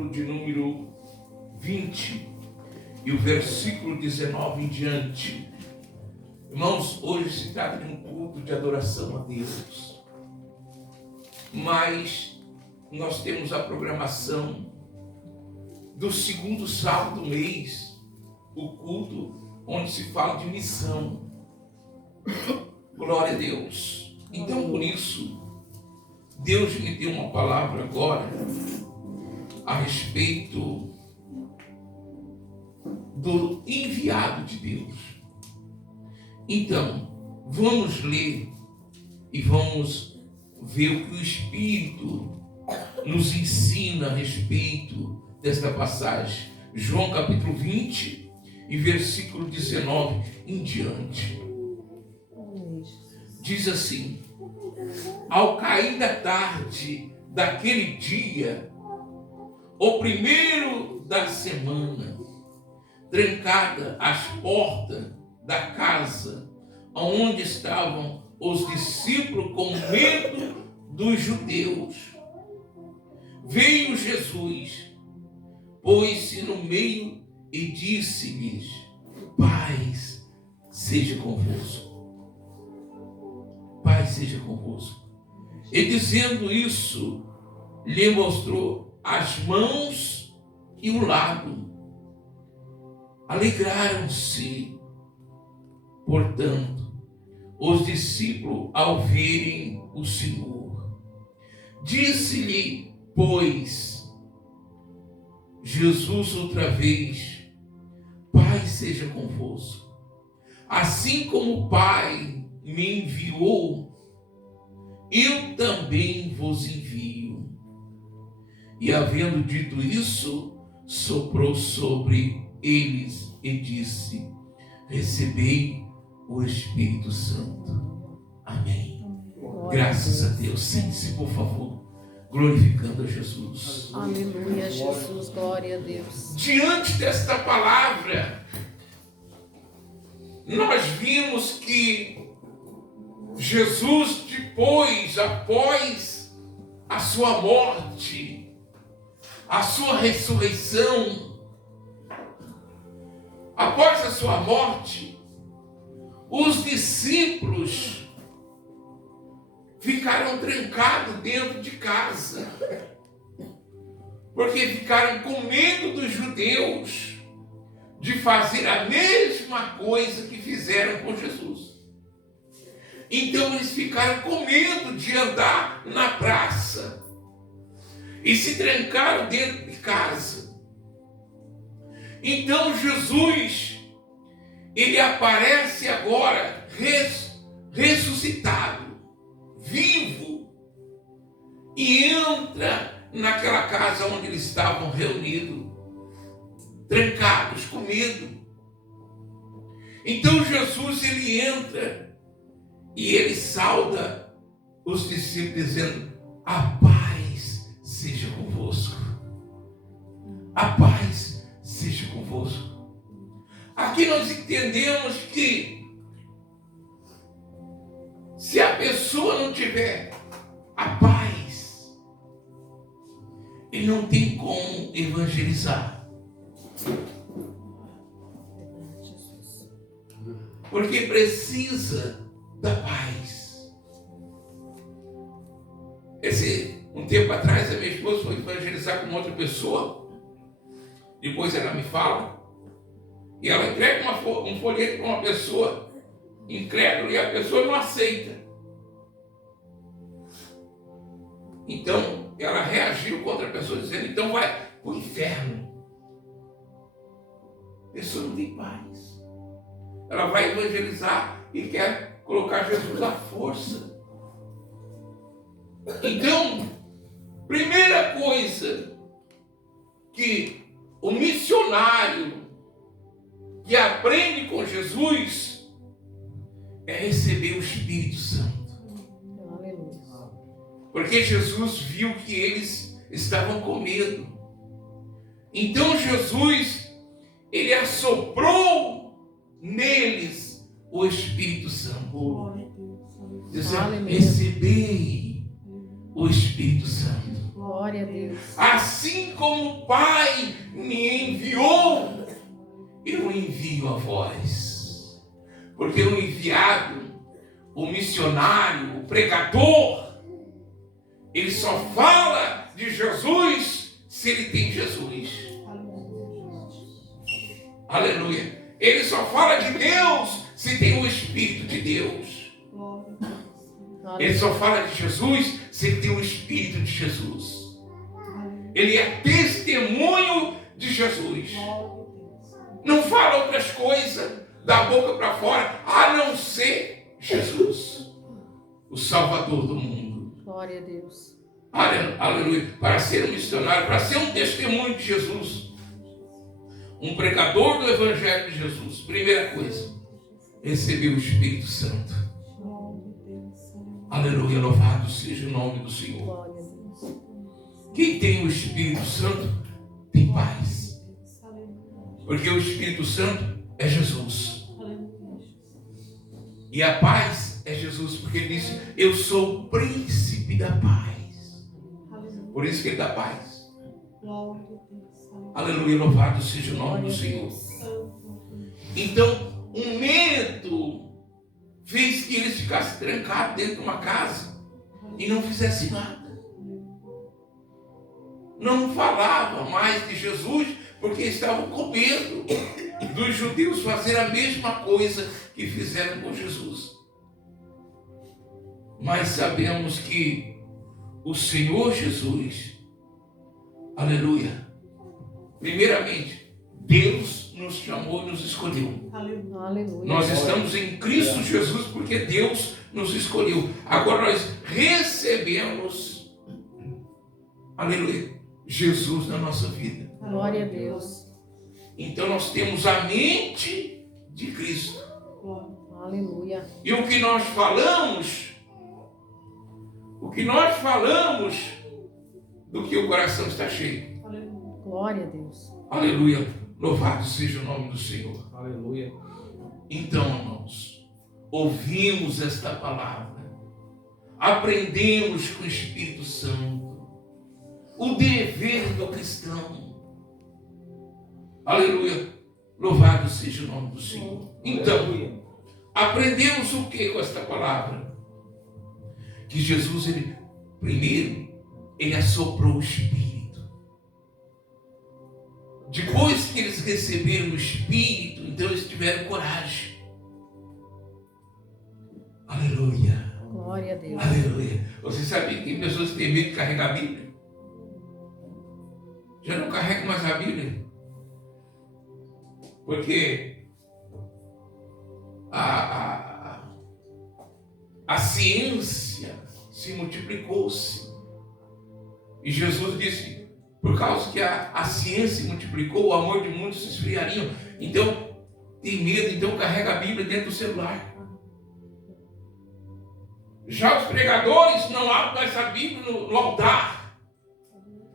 capítulo de número 20 e o versículo 19 em diante. Irmãos, hoje se trata de um culto de adoração a Deus, mas nós temos a programação do segundo sábado do mês, o culto onde se fala de missão. Glória a Deus. Então, por isso, Deus me deu uma palavra agora a respeito do enviado de Deus. Então, vamos ler e vamos ver o que o Espírito nos ensina a respeito desta passagem. João capítulo 20 e versículo 19 em diante. Diz assim: ao cair da tarde daquele dia, o primeiro da semana, trancada as portas da casa onde estavam os discípulos com medo dos judeus, veio Jesus, pôs-se no meio e disse-lhes: paz seja convosco. Paz seja convosco. E dizendo isso, lhe mostrou as mãos e o lado. Alegraram-se, portanto, os discípulos ao verem o Senhor. Disse-lhe, pois, Jesus outra vez: paz seja convosco. Assim como o Pai me enviou, eu também vos envio. E havendo dito isso, soprou sobre eles e disse: recebei o Espírito Santo. Amém. Graças a Deus. Sente-se, por favor, glorificando a Jesus. Aleluia, Jesus, glória a Deus. Diante desta palavra, nós vimos que Jesus, após a sua morte, a sua ressurreição, após a sua morte, os discípulos ficaram trancados dentro de casa, porque ficaram com medo dos judeus de fazer a mesma coisa que fizeram com Jesus. Então eles ficaram com medo de andar na praça e se trancaram dentro de casa. Então Jesus, ele aparece agora ressuscitado, vivo, e entra naquela casa onde eles estavam reunidos, trancados, com medo. Então Jesus, ele entra e ele sauda os discípulos dizendo: a paz seja convosco. A paz seja convosco. Aqui nós entendemos que se a pessoa não tiver a paz, ele não tem como evangelizar. Porque precisa da paz. Um tempo atrás, a minha esposa foi evangelizar com outra pessoa. Depois ela me fala. E ela entrega um folheto para uma pessoa incrédula e a pessoa não aceita. Então, ela reagiu contra a pessoa dizendo: então vai para o inferno. A pessoa não tem paz. Ela vai evangelizar e quer colocar Jesus à força. Então, primeira coisa que o missionário que aprende com Jesus é receber o Espírito Santo. Porque Jesus viu que eles estavam com medo. Então Jesus, ele assoprou neles o Espírito Santo. Dizendo: recebei o Espírito Santo. Glória a Deus. Assim como o Pai me enviou, eu envio a vós. Porque o enviado, o missionário, o pregador, ele só fala de Jesus se ele tem Jesus. Aleluia. Ele só fala de Deus se tem o Espírito de Deus. Ele só fala de Jesus se ele tem o Espírito de Jesus. Ele é testemunho de Jesus. Não fala outras coisas da boca para fora, a não ser Jesus, o Salvador do mundo. Glória a Deus. Aleluia. Para ser um missionário, para ser um testemunho de Jesus, um pregador do Evangelho de Jesus, primeira coisa, receber o Espírito Santo. Aleluia, louvado seja o nome do Senhor. Glória a Deus. Quem tem o Espírito Santo tem paz. Porque o Espírito Santo é Jesus. E a paz é Jesus, porque ele disse: eu sou o príncipe da paz. Por isso que ele dá paz. Aleluia, louvado seja o nome do Senhor. Então, o medo fez que eles ficassem trancados dentro de uma casa e não fizessem nada. Não falavam mais de Jesus porque estavam com medo dos judeus fazer a mesma coisa que fizeram com Jesus. Mas sabemos que o Senhor Jesus, aleluia, primeiramente, Deus nos chamou e nos escolheu. Aleluia. Nós estamos em Cristo Jesus porque Deus nos escolheu. Agora nós recebemos, aleluia, Jesus na nossa vida. Glória a Deus. Então nós temos a mente de Cristo. Aleluia. E o que nós falamos, do que o coração está cheio. Glória a Deus. Aleluia. Louvado seja o nome do Senhor. Aleluia. Então, irmãos, ouvimos esta palavra, aprendemos com o Espírito Santo o dever do cristão. Aleluia. Louvado seja o nome do Senhor. Então, aprendemos o que com esta palavra? Que Jesus, ele assoprou o Espírito. Depois que eles receberam o Espírito, então eles tiveram coragem. Aleluia. Glória a Deus. Aleluia. Você sabia que tem pessoas que têm medo de carregar a Bíblia? Já não carregam mais a Bíblia. Porque a ciência se multiplicou-se. E Jesus disse: por causa que a ciência se multiplicou, o amor de muitos se esfriariam. Então, tem medo, então carrega a Bíblia dentro do celular. Já os pregadores não abrem mais a Bíblia no altar.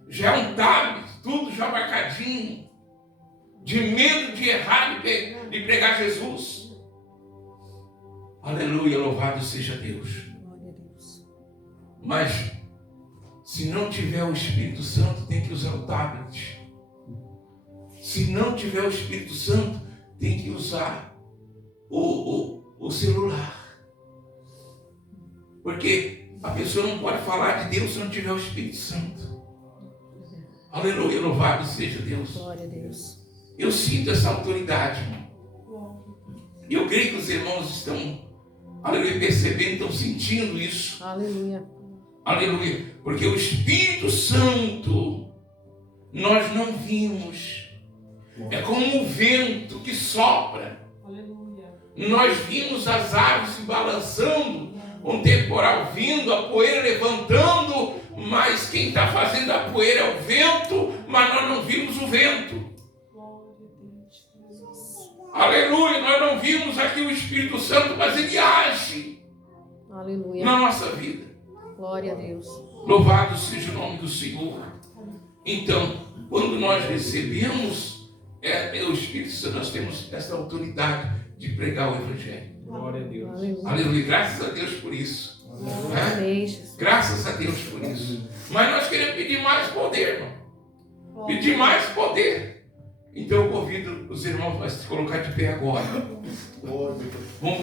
Já é um tablet, tudo já marcadinho. De medo de errar, de pregar Jesus. Aleluia, louvado seja Deus. Glória a Deus. Mas, se não tiver o Espírito Santo, tem que usar o tablet. Se não tiver o Espírito Santo, tem que usar o celular. Porque a pessoa não pode falar de Deus se não tiver o Espírito Santo. Aleluia, louvado seja Deus. Glória a Deus. Eu sinto essa autoridade, irmão. E eu creio que os irmãos estão, aleluia, percebendo, estão sentindo isso. Aleluia. Aleluia. Porque o Espírito Santo, nós não vimos. É como um vento que sopra. Nós vimos as árvores se balançando, um temporal vindo, a poeira levantando, mas quem está fazendo a poeira é o vento, mas nós não vimos o vento. Aleluia, nós não vimos aqui o Espírito Santo, mas ele age. Aleluia. Na nossa vida. Glória a Deus. Louvado seja o nome do Senhor. Então, quando nós recebemos o Espírito Santo, nós temos essa autoridade de pregar o Evangelho. Glória a Deus. Aleluia. Aleluia. Graças a Deus por isso. Né? Amém, Jesus. Graças a Deus por isso. Mas nós queremos pedir mais poder, irmão. Pedir mais poder. Então eu convido os irmãos a se colocar de pé agora. Vamos